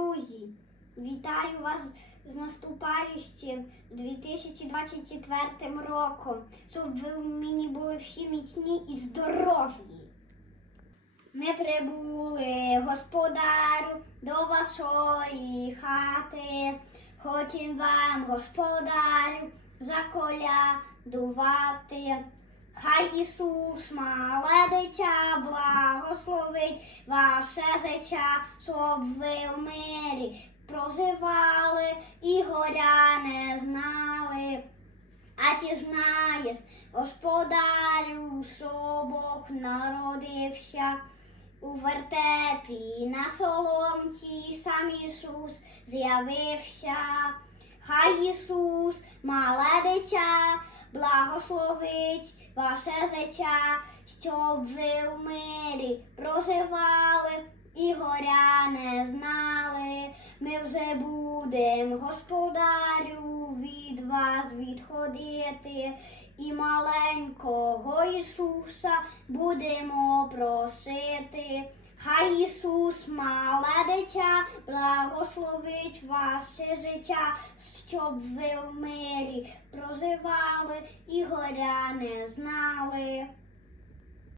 Друзі, вітаю вас з наступаючим 2024 роком, щоб ви мені були всі міцні і здорові. Ми прибули, господарю, до вашої хати. Хочем вам, господарю, заколядувати. Хай Ісус, мале дитя, благословить ваше життя, щоб ви в мирі проживали і горя не знали. А ти знаєш, господарю, що Бог народився у вертепі на соломці, сам Ісус з'явився. Хай Ісус, мале дитя, благословить ваше життя, щоб ви в мирі проживали і горя не знали. Ми вже будем, господарю, від вас відходити, і маленького Ісуса будемо просити. Хай Ісус, мале дитя, благословить ваше життя, щоб ви в мирі проживали і горя не знали.